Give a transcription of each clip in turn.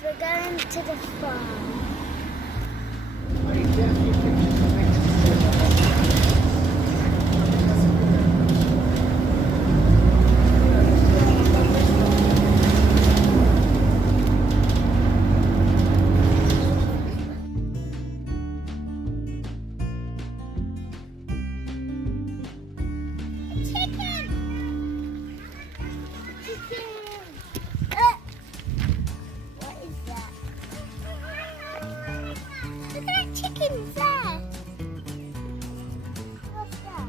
Guys, we're going to the farm. Chickens there. What's that?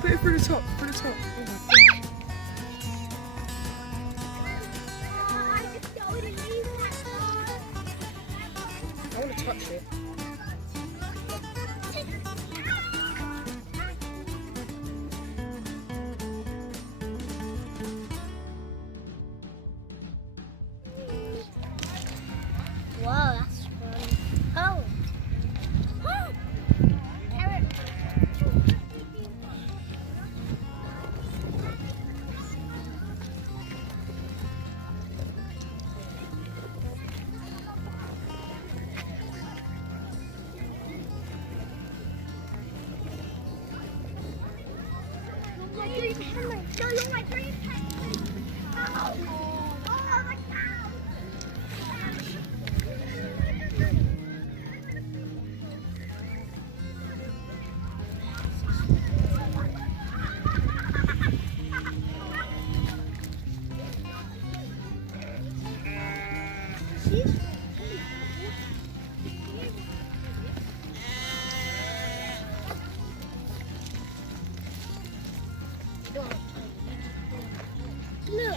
Put it through the top, through the top. I want to touch it. Whoa, that's fun. Oh. Go look like green penguin. Oh, my God. Look.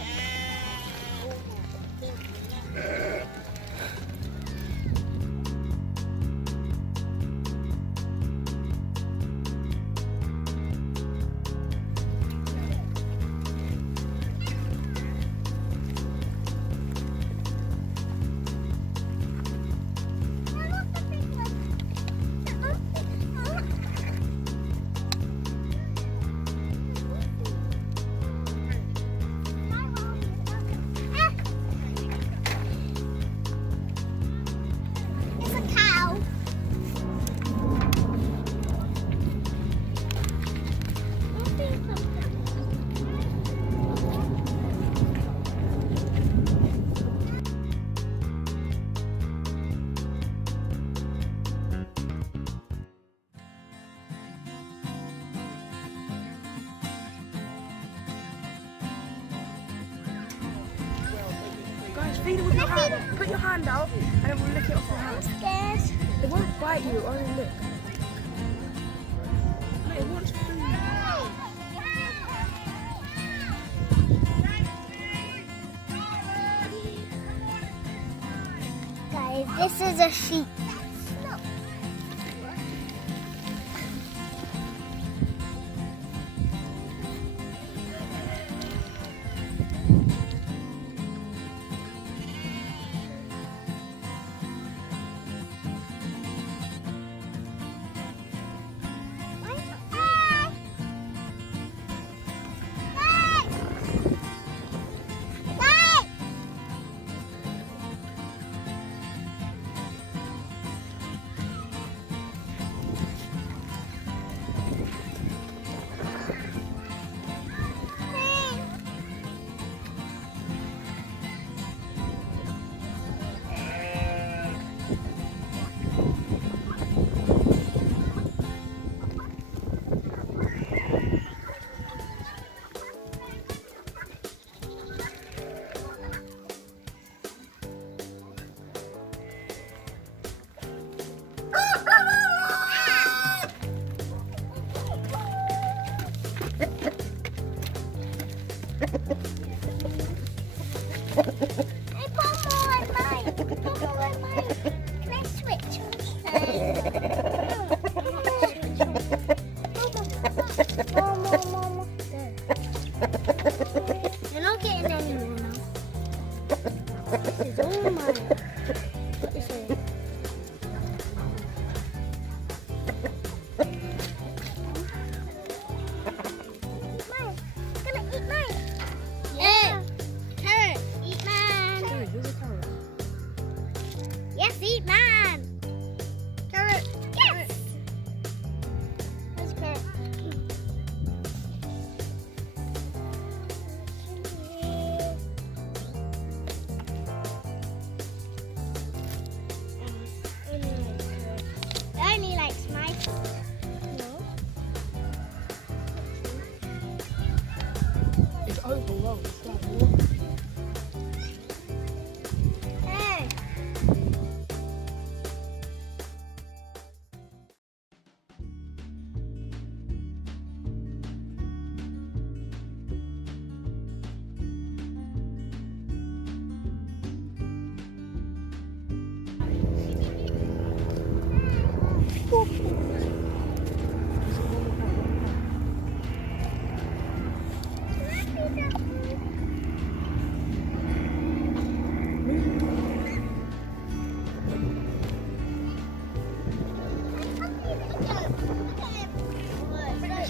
Guys, feed it with your hand. Put your hand out and then we'll lick it off your hand. I'm scared. It won't bite you, only lick. It wants food. Guys, this is a sheep.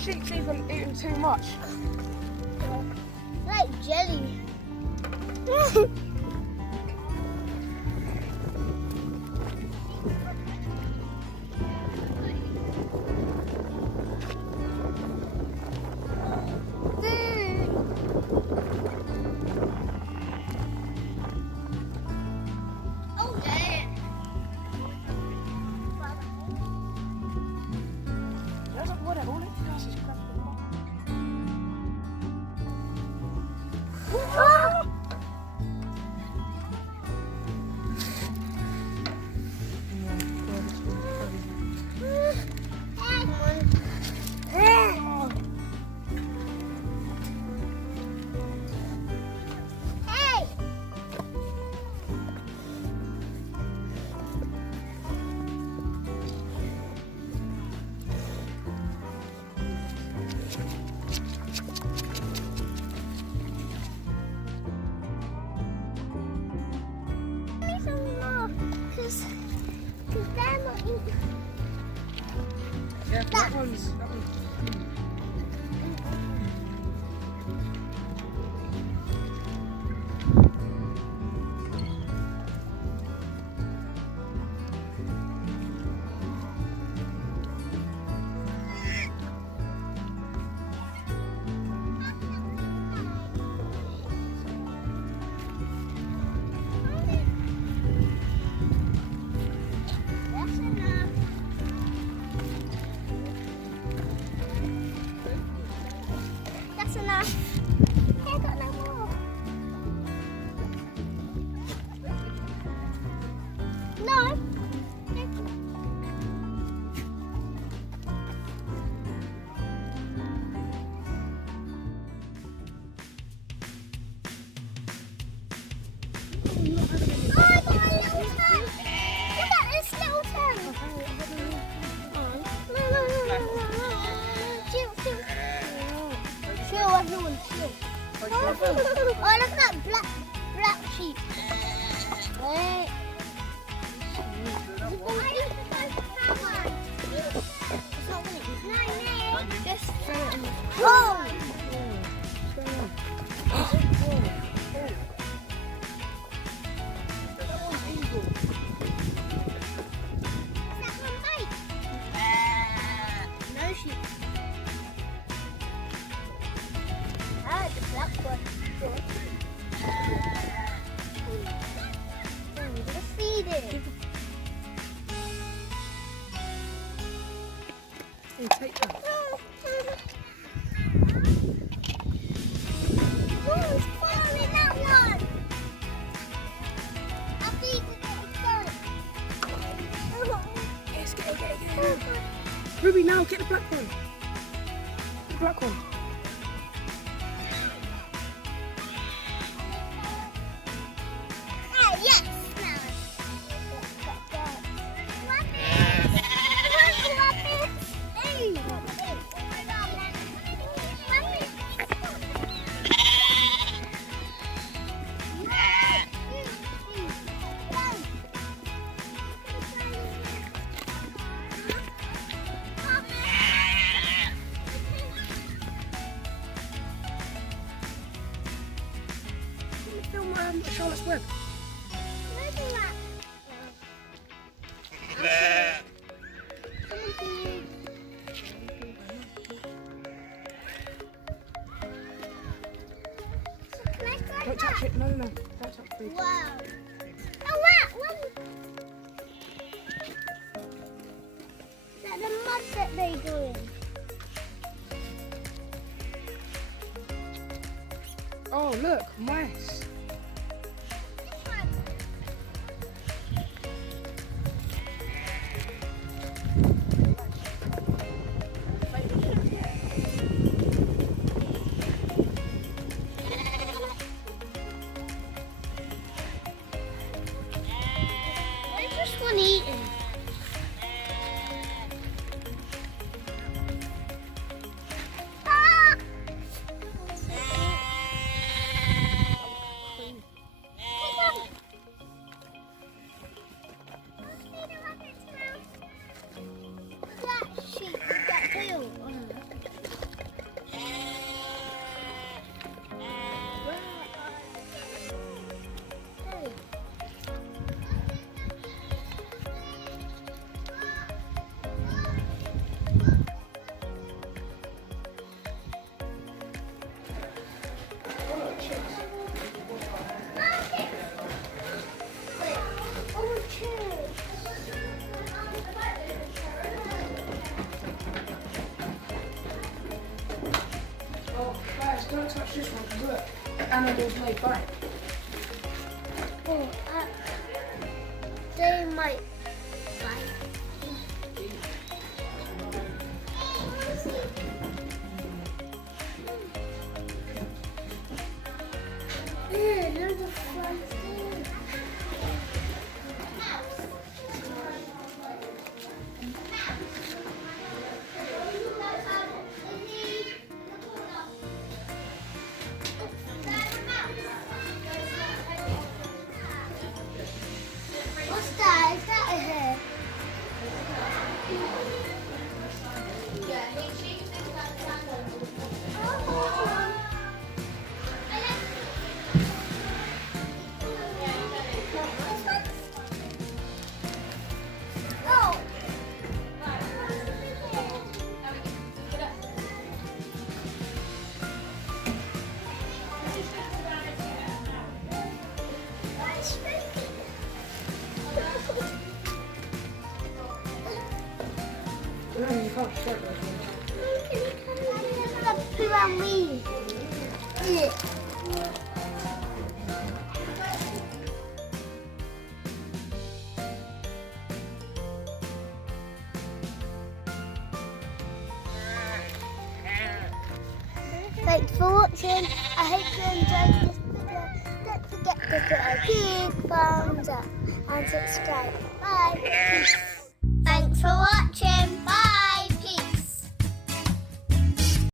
cheeks even eating too much. Like jelly. Because they're not eating. Yeah, that one's. That's enough. I got no more. No. Oh, I got a little tent. Look at this little tent. Chill, everyone, chill. Oh, look at that black sheep. Wait. It's not gonna eat. No, just throw it in the... Oh! No sheep. Ah, the black one. We're gonna feed it. Hey, take that. Oh, it's falling, that one. I think Yes, get it. Ruby, now get the black one. The black one. Ah, yes. Film Charlotte's Web. Don't touch it. No. Don't touch it. Wow. Oh, wow. Is that the mud that they're doing? Oh, look, mice. Where's this one eating? Ah! don't touch this one because look, Anna will play bite. Oh, they might bite. Loads of fun things. What's that? Is that a hair? Oh. No, you can't shut those ones. Put on me. Yeah. Thanks for watching. I hope you enjoyed this video. Don't forget to put a big thumbs up and subscribe. Bye. Peace.